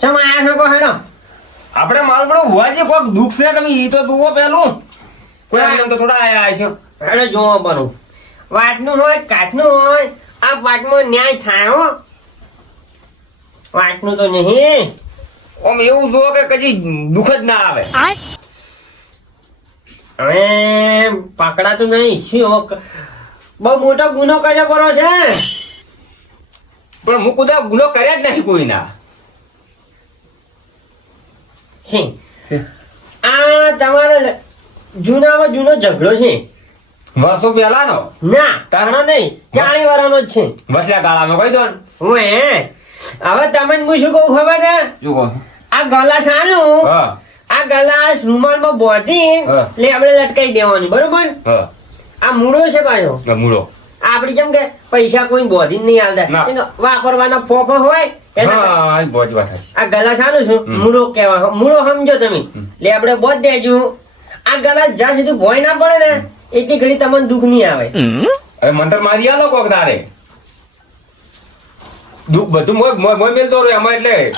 ચમ આયા છો કો હેડો આપણે મારું બધું હોવાજી કોક દુઃખ છે તમે ઈ તો દુવો પેલું કોઈ આમ તો થોડા આયા છે હેડો જોવો બનું વાટનું હોય કાઠનું હોય આ વાટમાં ન્યાય થાય હો વાટનું તો નહીં આમ એવું જોવો કે કદી દુઃખ જ ના આવે હવે પકડાતું નહીં શું બહુ મોટો ગુનો કર્યો કરો છે પણ હું કુદા ગુનો કર્યા જ નહીં કોઈના છે આ તમારે જૂનામાં જૂનો ઝઘડો છે વર્ષો પહેલાનો ના તારણો નહીં 40 વર્ષનો જ છે વસલા ગાળામાં કહી દો ને હું હવે તમને હું શું કહું ખબર ને શું કહો આ ગલાસ આલું હા આ ગલાસ રૂમાલમાં બોધી હા. આપણે લટકાઈ દેવાની બરોબર હા આ મૂળો છે પાછો મૂળો આપડી જેમ કે પૈસા કોઈ બોધી નહીં ના. હાલતા વાપરવાના ફોફો હોય એના હા બોજ વાત છે આ ગલાસ આલું છું હમ. મૂળો કહેવા મૂળો સમજો તમે એટલે આપણે બોધ દેજો આ ગલાસ જ્યાં સુધી ભોય ના પડે ને એટલી ઘડી તમને દુઃખ નહીં આવે હવે મંતર મારી આલો કોક તારે દુઃખ બધું મોય મેલતો રહ્યો એમાં એટલે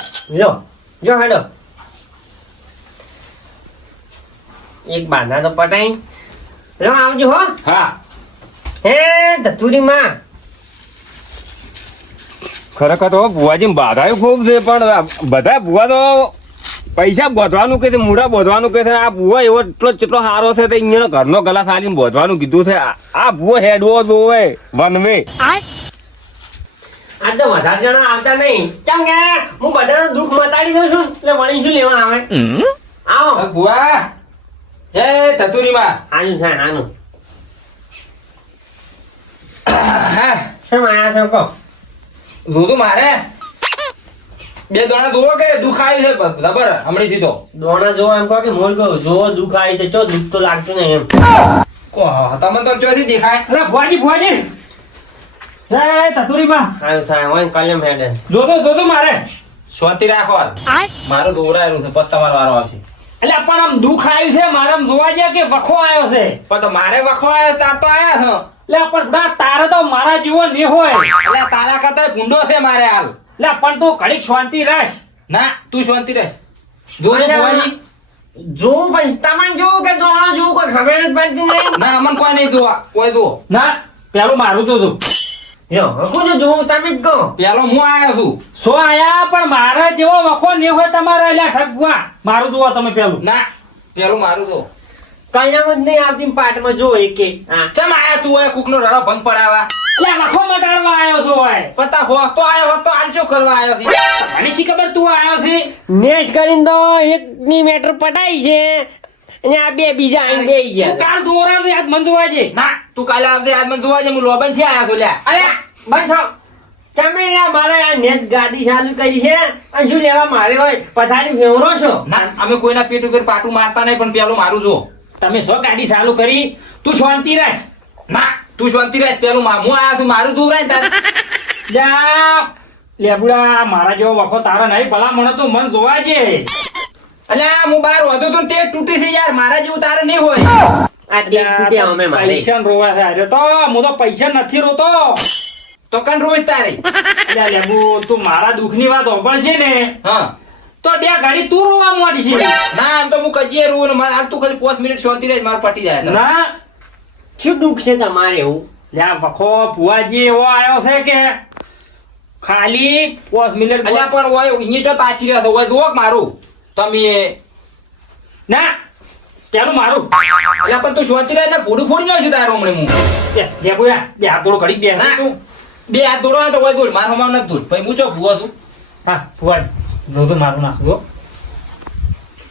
જો હેડો એક બાંધા તો પટાઈ લો આવજો હો હા હે ધતુરી માં ખરેખર તો ભુવાજી બાધાયું ખૂબ છે પણ બધા ભુવા તો પૈસા બોધવાનું કે છે મૂળા બોધવાનું કે છે આ ભુવા એવો એટલો સારો છે તે અહીંયા ઘરનો ગલાસ આલીને બોધવાનું કીધું છે આ ભુવો હેડવો જોવે વનવે આ તો વધારે જણા આવતા નહીં કેમ કે હું બધાનું દુઃખ મટાડી દઉં છું એટલે વળી શું લેવા આવે આવો ભુવા જય ધતુરીમાં આનું થાય આનું હા શેમ આયા છો કહો દૂધું મારે બે દોણા દોવો કે દુઃખ આવ્યું છે જબર હમણાં સીધો દોણા જોવો એમ કહો કે મોલ કહો જોવો દુઃખ આવી છે ચો દુઃખ તો લાગતું નહીં એમ તમને તો ચોથી દેખાય અરે ભુવાજી જય ધતુરીમાં સારું થાય હોય કલમ હેડે જોતો મારે શાંતિ રાખો મારું દોરાયેલું છે પછી તમારો વારો આવશે એટલે પણ આમ દુઃખ આવ્યું છે મારે આમ જોવા ગયા કે વખો આવ્યો છે પણ તો મારે વખો આવ્યો તાર તો આયા છો એટલે પણ બા તારે તો મારા જીવો નહીં હોય એટલે તારા કરતા ભૂંડો છે મારે હાલ એટલે પણ તું ઘડીક શાંતિ રાખ ના તું શાંતિ રહે દોરી ભુવાજી જોવું પણ તમને જોવું કે દોણા જોવું કોઈ ખબર જ પડતી નહીં ના અમન કોઈ નહીં જોવા કોઈ જુઓ ના પેલું મારું તો તું જો હકું જો જોવું તમે જ કહો પેલો હું આવ્યો છું સો આયા પણ મારા જેવો વખો નહીં હોય તમારે એટલે ઠગવા મારું જુઓ તમે પેલું ના પેલું મારું જો કલ્યાણ જ નહીં આવતી પાટમાં જો એકે હા ચમ આયા તું એ કુકનો રડો ભંગ પડાવા એટલે વખો મટાડવા આવ્યો છો હોય પતા હો તો આયો હોત તો આલજો કરવા આવ્યો છે મને શી ખબર તું આવ્યો છે નેશ કરીને તો એકની મેટર પટાઈ છે અને આ બે બીજા આઈને બેહી તું ગયા કાલ દોરા દે આજ મન જોવાજે ના તું કાલે આવજે આજ મને જોવા જે હું લોબન થી આયા છું લ્યા અરે બંધો તમે લા મારે આ નેસ ગાડી ચાલુ કરી છે અને શું લેવા મારે હોય પથારી ફેવરો છો ના અમે કોઈના પેટ ઉપર પાટું મારતા નહીં પણ પેલું મારું જો તમે શું ગાડી ચાલુ કરી તું શાંતિ રાખ ના તું શાંતિ રહેશ પેલું હું આયા છું મારું જોવરાય તાર જા લેબુડા મારા જેવો વખો તારા નહીં ભલા મને તું મન જોવા છે અલ્યા હું બહાર વધુ તો તે તૂટી છે યાર મારા જેવું તારે નહીં હોય આ ટીક તૂટે અમે મારે પૈસા રોવા છે અરે તો હું તો પૈસા નથી રોતો તો કન રોજ તારે લે લેબુ તું મારા દુઃખની વાત સાંભળશે ને હા તો બે ગાડી તું રોવા માંડી છે ના આમ તો હું કજીએ રૂ ને મારે હાલ તું ખાલી 5 મિનિટ શાંતિ રહે મારું પટી જાય ના શું દુઃખ છે તમારે એવું લે વખો ભુવાજી એવો આવ્યો છે કે ખાલી 5 મિનિટ અલ્યા પણ ઓય અહીંયા ચો તાચી રહ્યો છે ઓય જોક મારું તમે ના પેલું મારું અલ્યા પણ તું શાંતિ રહે ને ફોડું ફોડી જાવ છું તારું હમણે હું લેબુડા બે હાથ થોડો ઘડી બે ના. તું બે હાથ દોડો તો ઓય દોડ મારું હમણાં નથી દોડ ભાઈ હું ચો ભૂવો છું હા ભુવાજી જો મારું નાખજો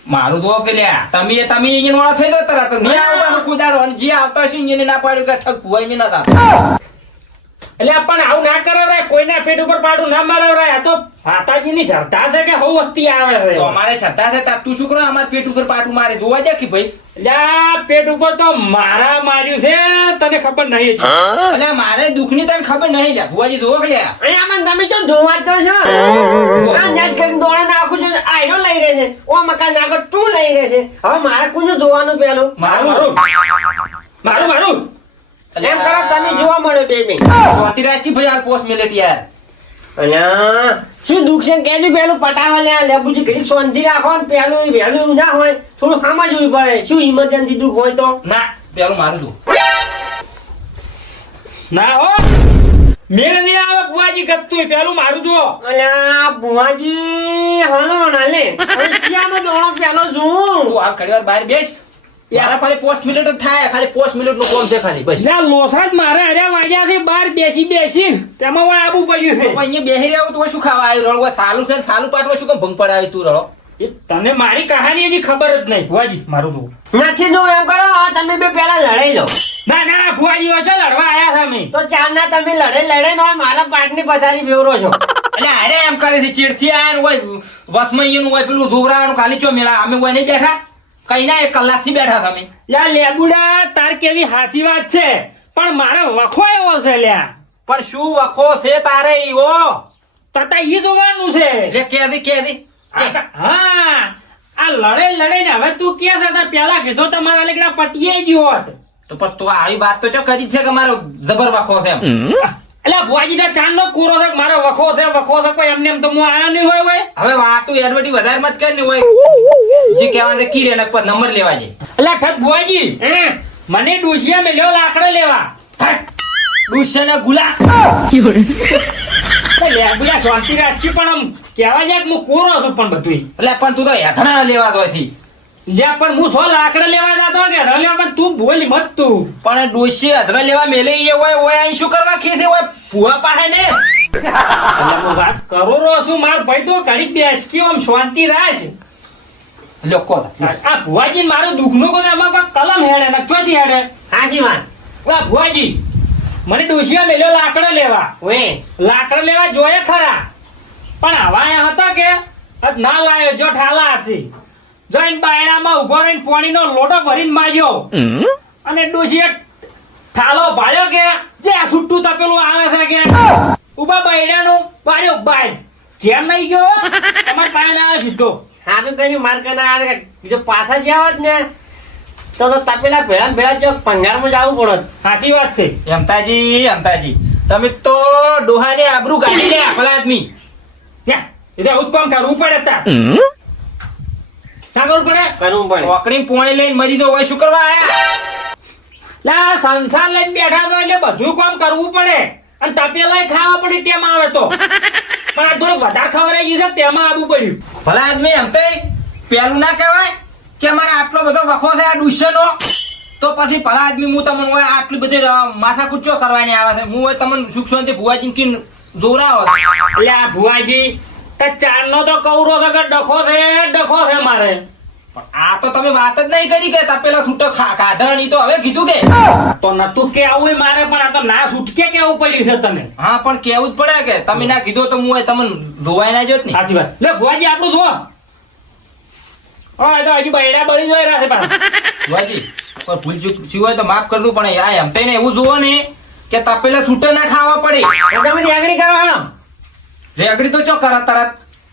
મારું દો કે લ્યા તમે અહીંયા વાળા થઈ દો તરત નહીં આવવાનું કુદાડો અને જે આવતા છે એને ના પાડ્યું કે ઠગ ભુવાઈ ને ના તા એટલે પણ આવું ના કરાવરાય કોઈના પેટ ઉપર પાડું ના મારવરાય આ તો માતાજીની શ્રદ્ધા છે કે હવ વસ્તી આવે છે તો અમારે શ્રદ્ધા છે તાર તું શું કરો અમાર પેટ ઉપર પાટું મારે જોવા જા કે ભાઈ એટલે આ પેટ ઉપર તો મારા માર્યું છે તને ખબર નહીં અલ્યા મારે દુઃખની તને ખબર નહીં લ્યા ભુવાજી જોવો કે લ્યા અહીંયા મને તમે તો જોવા જ તો છો આ નેસ કરીને દોડા નાખું છું આયરો લઈ રહે છે ઓ મકાન નાખો તું લઈ રહે છે હવે મારે કોનું જોવાનું પેલું મારું એમ કરો તમે જોવા મળો બે બે શાંતિ રાખ કે ભાઈ હાલ 5 મિનિટ યાર અલ્યા શું દુઃખ છે કેજો પેલું પટાવા લે લેબુજી ઘડીક શાંતિ રાખો ને પેલું વહેલું ઊંઝા હોય થોડું સામા જોવું પડે શું ઇમરજન્સી દુઃખ હોય તો ના પેલું મારું છું ના હો મેળ નહીં આવે બુઆજી કત્તું પેલું મારું જો. અલ્યા બુવાજી હલો ના લે હવે ક્યાંનો દોડો પેલો જોઉં તું હાલ ઘડી વાર બહાર બેસ યાર ખાલી 5 મિનિટ જ થાય ખાલી 5 મિનિટનું કામ છે ખાલી બસ ના લોસા જ મારે અરે વાગ્યાથી બહાર બેસી તેમાં હોય આબુ પડ્યું છે. તો અહીંયા બેહી રહ્યો તો શું ખાવા આવ્યું રળવા સાલું છે ને સાલું પાટવા શું કેમ ભંગ પડાવી તું રળો એ તને મારી કહાની હજી ખબર જ નહીં ભુવાજી મારું તો. નથી જો એમ કરો તમે બે પેલા લડાઈ લો ના ના ભુવાજી હોય છે લડવા આયા છે અમે. તો ચારના તમે લડે હોય મારા પાટની પથારી ફેવરો છો એટલે અરે એમ કરે છે ચીડથી આયા હોય વસમૈયાનું હોય પેલું ધોબરાનું ખાલી ચો મેળા અમે હોય નહીં બેઠા કઈ ના 1 કલાકથી બેઠા તમે યા લેબુડા તાર કેવી સાચી વાત છે પણ મારે વખો એવો છે લ્યા. પણ શું વખો છે તારે ઈવો તતા ઈ જોવાનું છે. જે કેદી હા આ લડે ને હવે તું કે છે પેલા કીધો તમારા લેકડા પટીએ ગયો હોત. તો પણ તું આવી વાત તો ચો કરી છે કે મારો જબર વખો છે એમ એટલે ભુવાજી ના ચાંદ નો કુરો છે મારો વખો છે કોઈ એમને એમ તો હું આયો નહીં હોય ભાઈ. હવે વાતું એડવર્ટી વધારે મત કર ને હોય જે કહેવા દે કી રેનક પર નંબર લેવા છે એટલે ઠક ભુવાજી મને ડુસિયા મેલ્યો લાકડે લેવા ડુસ્યાના ગુલા લેબુડા શાંતિ રાખી પણ આમ કહેવા જાય કે હું કોરો છું પણ બધું એટલે પણ તું તો હેઠણા લેવા દો છે જ્યાં પણ હું સો લાકડે લેવા જતો કે રલ્યો પણ તું બોલી મત તું. પણ ડોશી અધરા લેવા મેલે એ હોય અહીં શું કરવા ખેતી હોય ભૂવા પાસે ને એટલે હું વાત કરોરો છું માર ભાઈ તો ઘડીક બેસકી આમ શાંતિ રાખ. લોકો આ ભુવાજી મારો દુઃખનો કોઈ એમાં કોઈ કલમ હેડે ને ચોથી હેડે. હાજી વાત આ ભુવાજી મને ડોશિયા મેલ્યો લાકડે લેવા ઓએ લાકડે લેવા જોયે ખરા પણ હવા અહીંયા હતા કે અદ ના લાયો જો ઠાલા હતી જોઈને બાયણામાં ઉભો રહીને પાણીનો લોટો ભરીને માર્યો અને ડોશીએ ઠાલો ભાળ્યો કે જે આ છૂટું તપેલું આવે છે કે ઉભા બાયણાનું પાડ્યો બાય કેમ નહીં ગયો તમારે પાણી આવ્યો સીધો. સારું કર્યું માર કના જો પાછા જ્યાં હોત ને તો તપેલા ભેળા જો પંગારમાં જવું પડત. સાચી વાત છે. અમતાજી તમે તો ડોહાને આબરૂ કાઢી લે પેલા આદમી ત્યાં એટલે આવું જ કામ કરવું પડે તાર કરવું પડે કરવું પડે ઓકડી પોણી લઈને મરી દો હોય શું કરવા આયા લા સંસાર લઈને બેઠા તો એટલે બધું કામ કરવું પડે અને તપેલાય ખાવા પડે તેમ આવે તો પણ આ થોડું વધારે ખવડાઈ ગયું છે તેમાં આવવું પડ્યું. ભલા આદમી એમ તો પેલું ના કહેવાય કે અમારે આટલો બધો વખો છે આ ડુસ્યનો તો પછી ભલા આદમી હું તમને હોય આટલી બધી માથા કૂચો કરવાની આવે છે હું હોય તમને સુખ શાંતિ ભુવાજી કી જોરાવો એટલે આ ભુવાજી તે ચારનો તો કવરો છે કે ડખો છે મારે. આ તો તમે વાત જ નહીં કરી કે તપેલા છૂટો કાઢા નહીં તો હવે કીધું કે તો નતું કેવું મારે પણ આ તો ના છૂટકે કેવું પડ્યું છે તને. હા પણ કેવું જ પડે કે તમે ના કીધું તો હું હોય તમને જોવાય ના જોત ને સાચી વાત. લે ભુવાજી આપણું જો તો હજી બૈડા બળી જોઈ રહ્યા છે પાછા. ભુવાજી કોઈ ભૂલ ચૂક થયું હોય તો માફ કરતું પણ આ એમ તઈને એવું જુઓ ને કે તપેલા છૂટો ના ખાવા પડે તમે રેગડી કરવાનો રેગડી તો ચો કરા તરત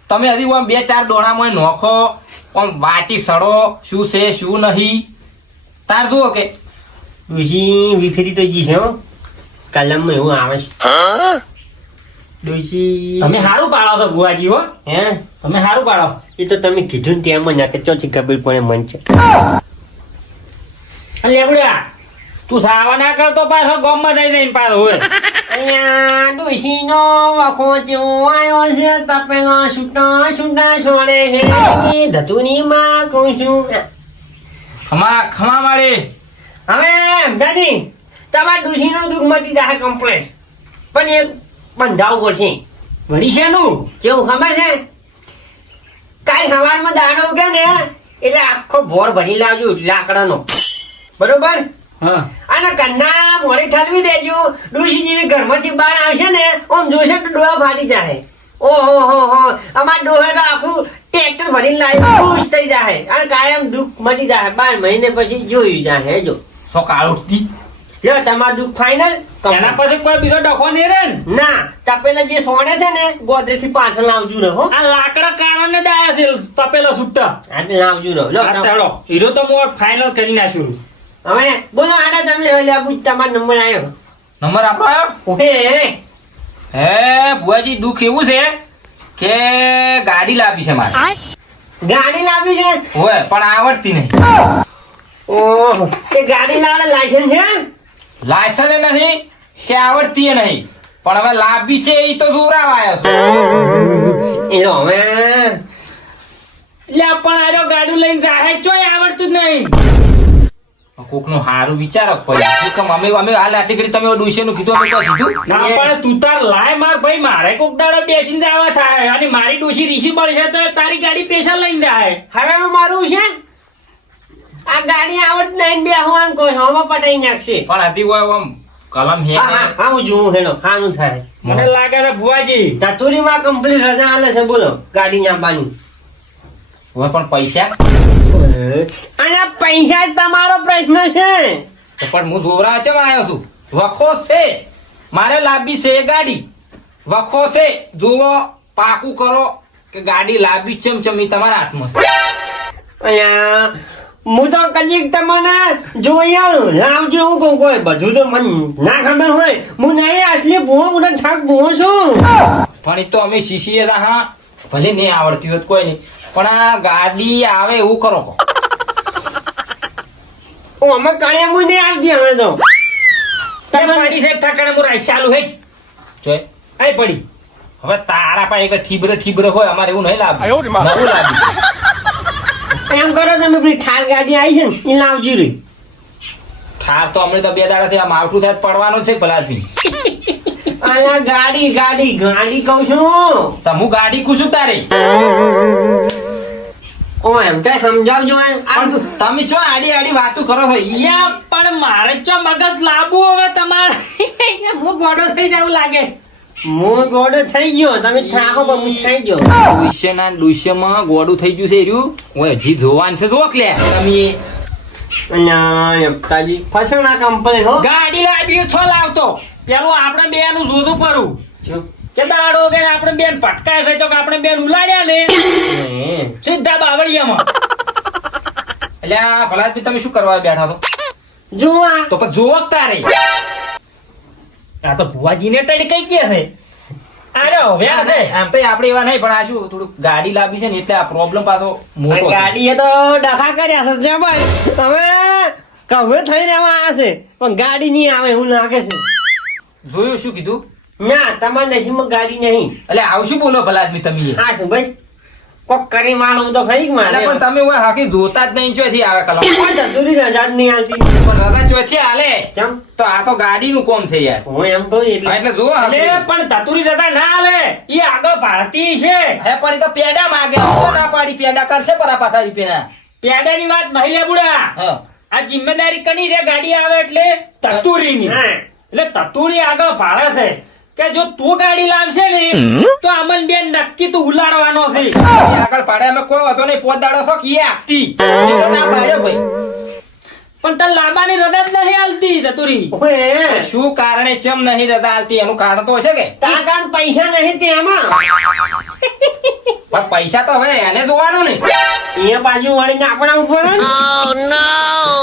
તમે હજી આમ 2-4 દોણામાં નોખો આમ વાટી સડો શું છે શું નહીં તાર જુઓ કે ડોશી વિફરી તો જી છે હો કલમમાં એવું આવે છે ડોશી તમે સારું પાડો છો ભુવાજી હો હે તમે સારું પાડો. એ તો તમે કીધું ને તેમ જ કે ચોથી ખબર પડે મન છે અને લેબડ્યા તું સાવા ના કરતો પાછો ગોમમાં જઈ જઈને પાછો હોય. અહીંયા ડોશીનો વખો જેવો આવ્યો છે તપેલો છૂટા છોડે છે ધતુની માં કહું છું ખમા માળે હવે દાદી તમારા ડોશીનું દુઃખ મટી જાય કમ્પ્લેટ પણ એક બંધાવવું પડશે. વળી શેનું જેવું ખબર છે કાલ સવારમાં દાડો ઉગે ને એટલે આખો ભોર ભરી લાવજો લાકડાનો બરોબર હા અને કન્ના મોરે ઠલવી દેજો ડોશી જેવી ઘરમાંથી બહાર આવશે ને આમ જોશે તો ડોળા ફાટી જાય. ઓહો હો અમાર ડોહે તો આખું ટ્રેક્ટર ભરીને લાવી ખુશ થઈ જાય અને કાયમ દુઃખ મટી જાય 12 મહિને પછી જોયું જાય જો સો કાળ ઉઠતી લ્યો તમારું દુઃખ ફાઇનલ એના પછી કોઈ બીજો ડખો નહીં રે ને. ના તપેલા જે સોને છે ને ગોદરેજ થી પાછળ લાવજો રહો આ લાકડા કારણે જ આયા છે તપેલો છૂટા. આજે લાવજો રહો લો ચાલો હીરો તો હું ફાઇનલ કરી નાખ્યું. હવે બોલો આડા તમે લે પૂછ તમારો નંબર આવ્યો નંબર આપણો આવ્યો ઓહે હે ભુવાજી દુઃખ એવું છે કે ગાડી લાવી છે મારે ગાડી લાવી છે હોય પણ આવડતી નહીં. ઓહો તે ગાડી લાવવા લાયસન્સ છે લાયસન્સ નહીં કે આવડતી નહીં પણ હવે લાવી છે એ તો જોરાવા આવ્યો છું. એનો હવે લે પણ આરો ગાડું લઈને જાહે ચોય આવડતું જ નહીં. કોકનું હારું વિચારો પછી કેમ અમે હાલ આટલી ઘડી તમે ડુશીનું કીધું અમે તો કીધું ના પણ તું તાર લાય માર ભાઈ મારે કોક દાડો બેસીને જવા થાય અને મારી ડોશી રીસી પડશે તો તારી ગાડી સ્પેશિયલ લઈને જાય. હવે મારું છે આ ગાડી આવડત નહીં બેહવાનું કોઈ હવા પટાઈ નાખશે. પણ હતી હોય આમ કલમ હે હા હા હા હું જોઉં હેલો હાનું થાય મને લાગે છે ભુવાજી ચતુરીમાં કમ્પ્લીટ રજા આલે છે બોલો ગાડી નાખવાની. હોય પણ પૈસા અને પૈસા જ તમારો પ્રશ્ન છે. તો પણ હું જોવરા ચમ આવ્યો છું વખો છે મારે લાંબી છે એ ગાડી વખો છે જુઓ પાકું કરો કે ગાડી લાંબી ચમચમી તમારા હાથમાં છે. અલ્યા હું તો કદીક તમને જોઈ આવું લાવજો હું કહું કોઈ બધું તો મને ના ખબર હોય હું નહીં આટલી ભૂવો મોટા ઠાક ભૂવો છું. પણ એ તો અમે શીશીએ તા હા ભલે નહીં આવડતી હોત કોઈ નહીં પણ આ ગાડી આવે એવું કરો કો. અમે કાળે હું નહીં આવતી હવે તો તે પડી છે ઠાકણે હું રાઈ ચાલુ હેઠ જોઈ આઈ પડી. હવે તારા પાસે એક ઠીબરે હોય અમારે એવું નહીં લાભ નવું લાભ એમ કરો તમે પેલી ઠાર ગાડી આવી છે ને એ લાવજી રહી. ઠાર તો હમણાં તો 2 દાડાથી આ માવઠું થાય પડવાનું છે ભલાથી. અલ્યા ગાડી ગાડી ગાડી કહું છું. તો હું ગાડી કુશું તારી ઓ એમ તો સમજાવજો એમ. પણ તમે ચો આડી આડી વાતો કરો છો યા પણ મારે ચો મગજ લાંબુ હવે તમારે હું ગોડો થઈ જાવ લાગે. હું ગોડો થઈ ગયો તમે થાકો પણ હું થઈ ગયો. ડુષ્યમાં ગોડું થઈ ગયું છે એર્યું ઓય હજી જોવાન છે જોક લે તમે અલ્યા તાજી ફસણા કંપની હો. ગાડી લાવી છો લાવતો પેલું આપણે બે નું જોધું પરું શું? કે દાડો કે આપણે બેન પટકાય છે તો કે આપણે બેન ઉલાડ્યા ને હે. સીધા બાવળિયામાં. એટલે આ ભલાદભાઈ તમે શું કરવા બેઠા છો જો આ તો પછી જોવો જ તારે આ તો ભુવાજીને ટડી કઈ કે છે અરે હવે આ છે આમ તો આપણે એવા નહીં પણ આ શું થોડું ગાડી લાવી છે ને એટલે આ પ્રોબ્લેમ પાછો આ મોટો છે. ગાડીએ તો ડખા કર્યા છે જબર. હવે કવે થઈ રહેવા આ છે પણ ગાડી નહીં આવે એવું લાગે છે. જોયું શું કીધું ના તમારા નસીબમાં ગાડી નહીં. એટલે આવું શું બોલો ભલાદભાઈ તમે હા શું ભાઈ કોક કરી માણું તો ખરી જ મારે. એટલે પણ તમે ઓય હાકી જોતા જ નહીં ચોથી આવે કલમ કોઈ ધતુરી રજા જ નહીં આવતી. પણ રજા ચોથી હાલે કેમ તો આ તો ગાડીનું કોમ છે યાર હું એમ કહું હા, એટલે એટલે જુઓ અલે હાકી. પણ ધતુરી જતા ના આલે ઈ આગળ ભારતી છે. હે પણ ઈ તો પેડા માગે હું તો ના પાડી પેડા કરશે પરા પાછા રૂપિયા પેડાની વાત મહિલા બુડા હા આ જિમ્મેદારી કની રે ગાડી આવે એટલે તતુરીની. હા એટલે તતુરી આગળ ભાડે છે કે જો તું ગાડી લાવશે ને તો અમન બેન નક્કી તું ઉલાડવાનો છે. એ આગળ પાડે અમે કોઈ વાંધો નહીં પોત દાડો છો કે એ આપતી એ તો ના પાડ્યો ભાઈ પણ તને લાંબાની રદત નહીં હાલતી તતુરી. ઓએ શું કારણે ચમ નહીં રજા આલતી એનું કારણ તો હશે કે તાર કાન પૈસા નહીં તેમાં પણ પૈસા તો હવે એને જોવાનું ને એ બાજુ વળીને આપણા ઉપર હોય ને.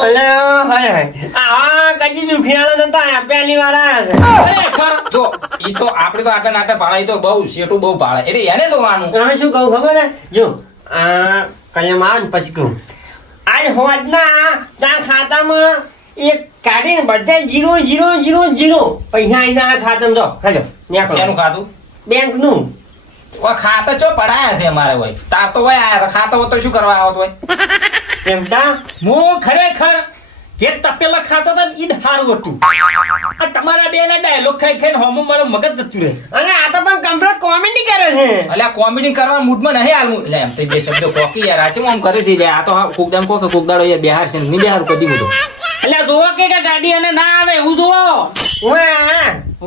અલે હાય હાય આવા કદી દુખિયાળા નતા આયા પહેલી વાર આયા છે. ખરેખર જો ઈ તો આપણે તો આટલા નાટક ભાડા ઈ તો બહુ શેઠું બહુ ભાડે એટલે એને જોવાનું હવે શું કહું ખબર હે જો આ કલમ આવે ને પછી કહું આજ હોજના તાર ખાતામાં એક કાઢીને બધા 0 પૈસા આઈના ખાતામાં જો હેલો શેનું ન્યા ખાતું બેંક નું કોઈ ખાતા ચો પડાયા છે અમારે હોય તાર તો હોય આયા ખાતો હોય તો શું કરવા આવત હોય એમ તા હું ખરેખર જે તપેલા ખાતો હતો ને ઈ જ હારું હતું. આ તમારા બે ના ડાયલોગ ખાઈ ખાઈને હોમો મારો મગજ જતું રહે. અને આ તો પણ કમ્પ્લીટ કોમેડી કરે છે. એટલે આ કોમેડી કરવા મૂડમાં નહીં હાલવું એટલે એમ તો બે શબ્દો કોકી યાર આ ચમ આમ કરે છે યાર. આ તો હા કોકદામ કોકે કોકદાડો યાર બિહાર છે નહીં બિહાર કદી બધું એટલે જોવો કે ગાડી અને ના આવે એવું જોવો. ઓએ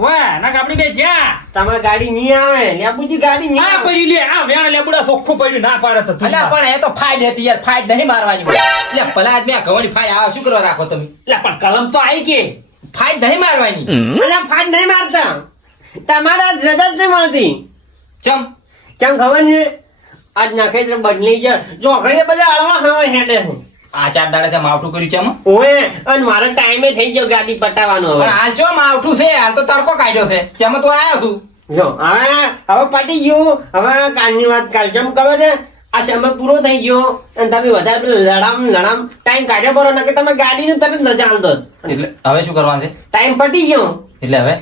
વાહ ના આપડી બે જ્યાં તમારી ગાડી નહીં આવે લેબુજી ગાડી નહીં આ આવે. પડી લે આ વેણ લેબુડા ચોખ્ખું પડ્યું ના પાડે તો તું. એટલે પણ એ તો ફાઇલ હતી યાર ફાઇલ નહીં મારવાની એટલે ભલા આદમી આ ઘઉંની ફાઇલ આ શું કરવા રાખો તમે એટલે પણ કલમ તો આવી કે ફાઇલ નહીં મારવાની અને ફાટ નહીં મારતા તમારા રજા જ નહીં મળતી. ચમ ચમ ખબર છે આજ નાખે એટલે બદલી છે જો ઘરે બધા અળવા ખાવા હેડે છે. આ 4 દાડે છે માવઠું કર્યું છે આમાં ઓએ અને મારો ટાઈમે થઈ ગયો ગાડી પટાવવાનો હવે. પણ હાલ ચો માવઠું છે હાલ તો તડકો કાઢ્યો છે ચેમાં તો આવ્યો છું જો હવે પટી ગયું. હવે કાલની વાત કાલ જેમ ખબર છે આ સમય પૂરો થઈ ગયો અને તમે વધારે પેલા લડામ ટાઈમ કાઢ્યો બરો ના કે તમે ગાડીનું તરત રજા આલ દો. એટલે હવે શું કરવાનું છે? ટાઈમ પટી ગયો એટલે હવે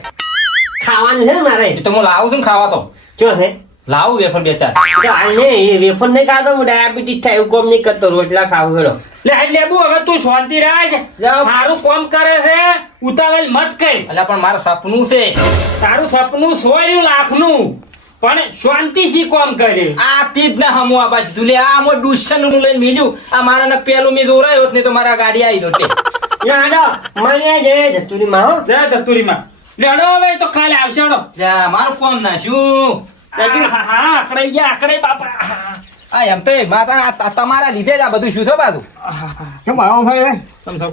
ખાવાનું છે ને મારે. એ તો હું લાવું છું ને ખાવા તો જો હે લાવું વેફર 2-4. તો હાલ ને એ વેફર નહીં ખાતો હું ડાયાબિટીસ થાય એવું કોમ નહીં કરતો રોટલા ખાવું હેડો. લે લેબુ હવે તું શાંતિ રાખ. જાઓ. મારું કામ કરે છે ઉતાવળ મત કર. એટલે પણ મારું સપનું છે તારું સપનું 100 લાખનું પણ શાંતિ સી કામ કરે. આ તીજ ના હમું આ બાજુ લે આ મો ડુશન નું લઈને મિલ્યું આ મારા ને પેલું મેં દોરાયો હોત ને તો મારા ગાડી આવી જોતે. યા હાડો મળીએ જય જતુરી માં હો. લે તતુરીમાં લેડો હવે તો કાલે આવશે હેડો. જા મારું કોમ ના શું હા આકડાઈ ગયા આકડાઈ બાપા. આ એમ તો માતા તમારા લીધે જ આ બધું શું થયું બાજુ કેમ આવો ભાઈ? સમજો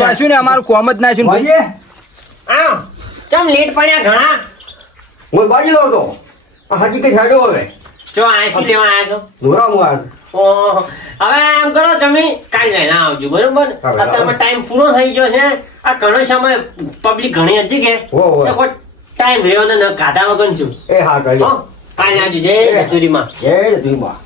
કશું ને અમારું કોમ જ ના શું ભાઈ. ભાઈ આવ ચમ લેટ પડ્યા ઘણા. હું બાજી દો તો હજી કઈ છાડ્યો હવે જો આ શું લેવા આવ્યા છો? ધોરા હું આ ઓહો. હવે એમ કરો તમે કાલ વહેલા આવજો બરોબર. હવે અત્યારે ટાઈમ પૂરો થઈ ગયો છે. આ ઘણો સમય પબ્લિક ઘણી હતી કે હો, હો. કોઈ ટાઈમ રહ્યો ને ન કાઢા વગર છું. એ હા હો કર્યો કાલે આવજો જય જતુરીમાં. જય જય માં